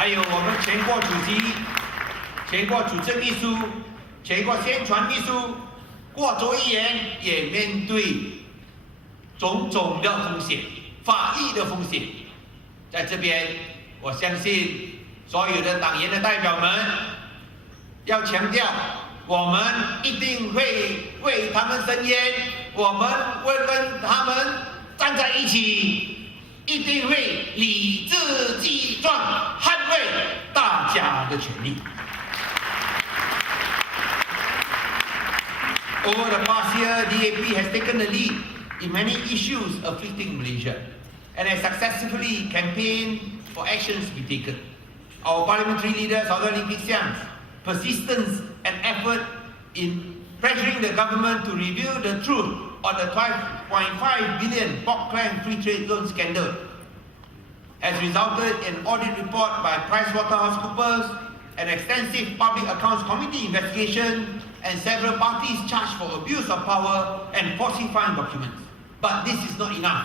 还有我们全国主席、全国主政秘书、全国宣传秘书、国州议员也面对种种的风险、法律的风险。在这边，我相信所有的党员的代表们要强调，我们一定会为他们伸冤，我们会跟他们站在一起，一定会理直气壮捍卫大家的权利。Over the past year, DAP has taken the lead in many issues afflicting Malaysia and has successfully campaigned for actions to be taken. Our parliamentary leader, Saudara Lim Guan Eng's persistence and effort in pressuring the government to reveal the truth on the 5.5 billion pork clam free trade zone scandal has resulted in an audit report by PricewaterhouseCoopers, an extensive public accounts committee investigation, and several parties charged for abuse of power and falsifying documents. But this is not enough,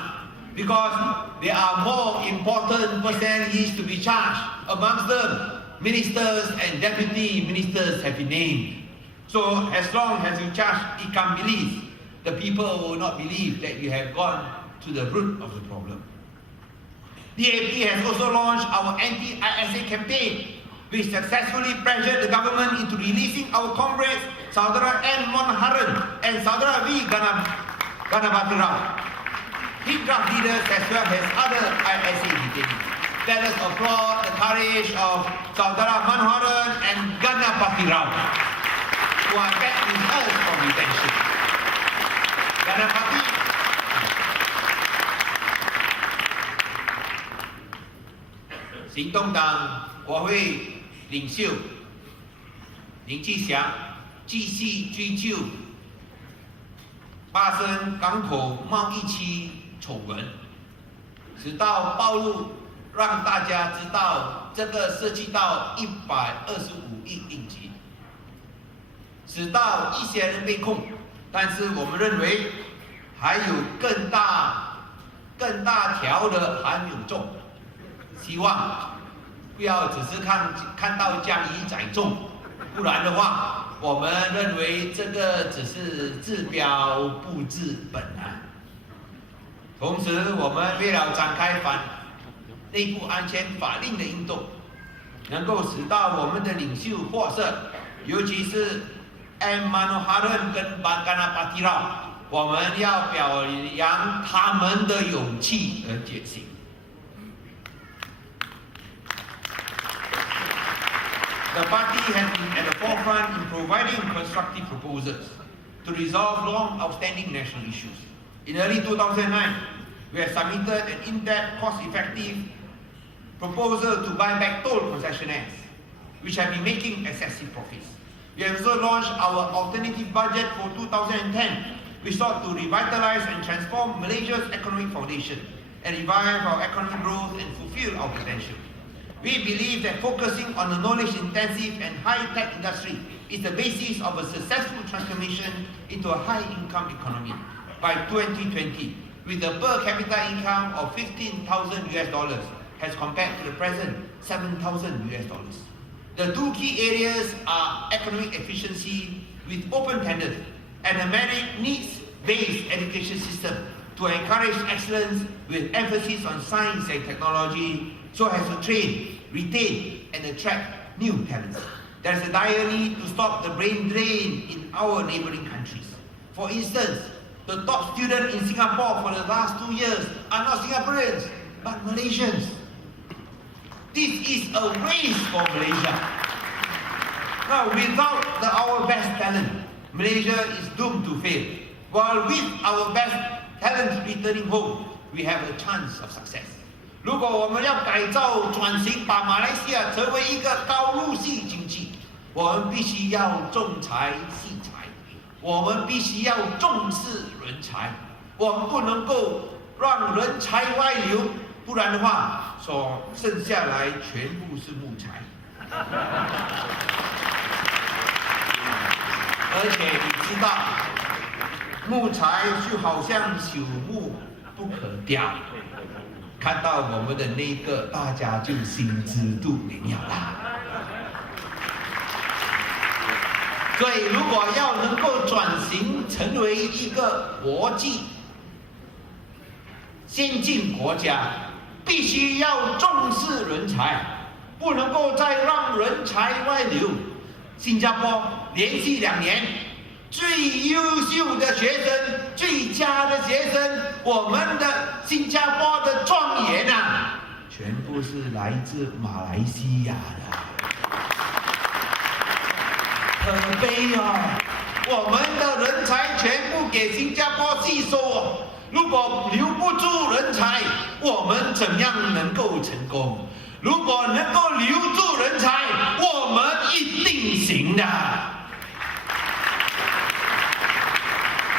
because there are more important personalities to be charged. Amongst them, ministers and deputy ministers have been named. So as long as you charge ikan bilis, the people will not believe that you have gone to the root of the problem. DAP has also launched our anti-ISA campaign, which successfully pressured the government into releasing our comrades Saudara N. Monharan and Saudara V. Ganabatirao, draft leaders as well as other ISA detainees. Let us applaud the courage of Saudara Monharan and Ganabatirao, who are back with us from detention. Ganapati,行动党国会领袖林继祥继续追究巴生港口贸易区丑闻，直到暴露，让大家知道这个涉及到125亿令吉，使到一些人被控。但是我们认为还有更大条的还没有中，希望不要只是看到将以载重，不然的话，我们认为这个只是治标不治本啊。同时，我们为了展开反内部安全法令的运动，能够使到我们的领袖获胜，尤其是 M. Manoharan 跟 Ganabatirao， 我们要表扬他们的勇气和决心。The party has been at the forefront in providing constructive proposals to resolve long outstanding national issues. In early 2009, we have submitted an in-depth, cost-effective proposal to buy back toll concessionaires, which have been making excessive profits. We have also launched our alternative budget for 2010, which sought to revitalize and transform Malaysia's economic foundation and revive our economic growth and fulfill our potential. We believe that focusing on the knowledge-intensive and high-tech industry is the basis of a successful transformation into a high-income economy. By 2020, with a per capita income of $15,000 as compared to the present $7,000. The two key areas are economic efficiency with open tenders and a merit needs-based education system to encourage excellence with emphasis on science and technology so as to train, retain and attract new talents. There is a dire need to stop the brain drain in our neighboring countries. For instance, the top students in Singapore for the last 2 years are not Singaporeans, but Malaysians. This is a waste for Malaysia. Now, without our best talent, Malaysia is doomed to fail. While with our best talent returning home, we have a chance of success. 如果我们要改造转型，把马来西亚成为一个高入息经济，我们必须要重财细财，我们必须要重视人才，我们不能够让人才外流，不然的话，所剩下来全部是木材。而且你知道，木材就好像朽木不可雕。看到我们的那个，大家就心知肚明了啦。所以，如果要能够转型成为一个国际先进国家，必须要重视人才，不能够再让人才外流。新加坡连续2年最优秀的学生、最佳的学生，我们的新加坡的状元啊，全部是来自马来西亚的。可悲啊！我们的人才全部给新加坡吸收哦。如果留不住人才，我们怎样能够成功？如果能够留住人才，我们一定行的。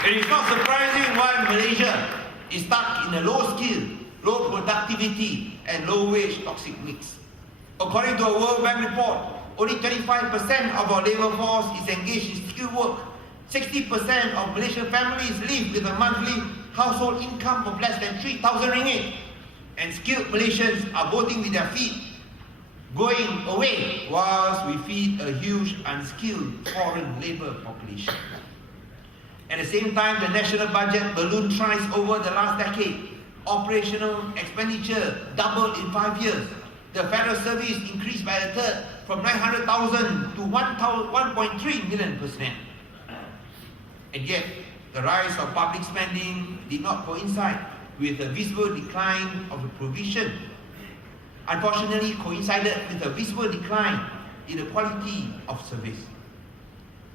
It is not surprising why Malaysia is stuck in a low skill, low productivity, and low wage toxic mix. According to a World Bank report, only 25% of our labor force is engaged in skilled work. 60% of Malaysian families live with a monthly household income of less than 3,000 ringgit. And skilled Malaysians are voting with their feet, going away, whilst we feed a huge unskilled foreign labor population. At the same time, the national budget ballooned thrice over the last decade. Operational expenditure doubled in 5 years. The federal service increased by a third, from 900,000 to 1.3 million personnel. And yet, the rise of public spending did not coincide with a visible decline of the provision. Unfortunately, coincided with a visible decline in the quality of service.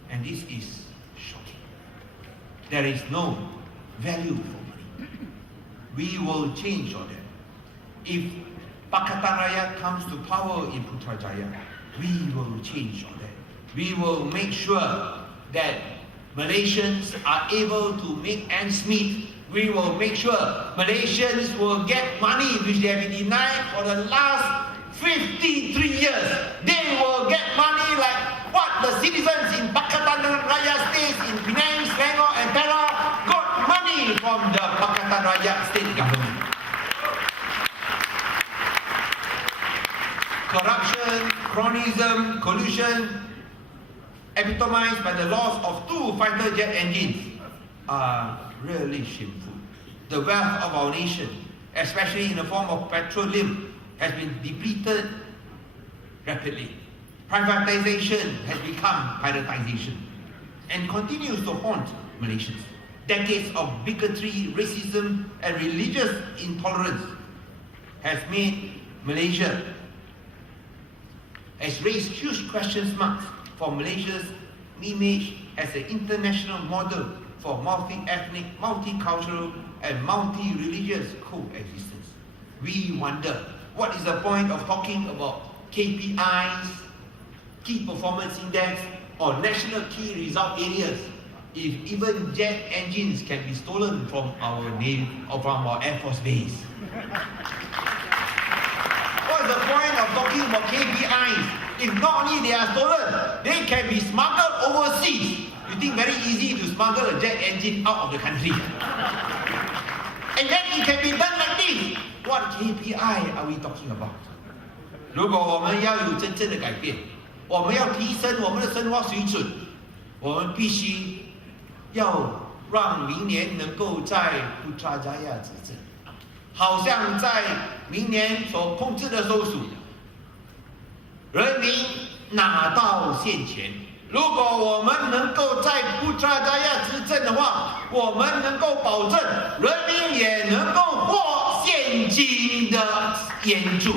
And this is shocking. There is no value for money. We will change all that. If Pakatan Rakyat comes to power in Putrajaya, we will change all that. We will make sure that Malaysians are able to make ends meet. We will make sure Malaysians will get money which they have been denied for the last 53 years. They will get money like what the citizens in Pakatan Raya states in Penang, Selangor and Perak got money from the Pakatan Raya state government. Corruption, cronyism, collusion, epitomized by the loss of 2 fighter jet engines, are really shameful. The wealth of our nation, especially in the form of petroleum, has been depleted rapidly. Privatization has become piratisation and continues to haunt Malaysians. Decades of bigotry, racism and religious intolerance has raised huge question marks for Malaysia's image as an international model for multi-ethnic, multicultural and multi-religious coexistence. We wonder, what is the point of talking about KPIs, key performance index, or national key result areas if even jet engines can be stolen from our Navy or from our Air Force base? What is the point of talking about KPIs if not only they are stolen, they can be smuggled overseas? You think very easy to smuggle a jet engine out of the country? And then it can be done like this. What KPI are we talking about? 如果我们要有真正的改变，我们要提升我们的生活水准，我们必须要让明年能够在Putrajaya执政，好像在明年所控制的州属，人民拿到现钱。如果我们能够在Putrajaya执政的话，我们能够保证人民也能够获现金的援助。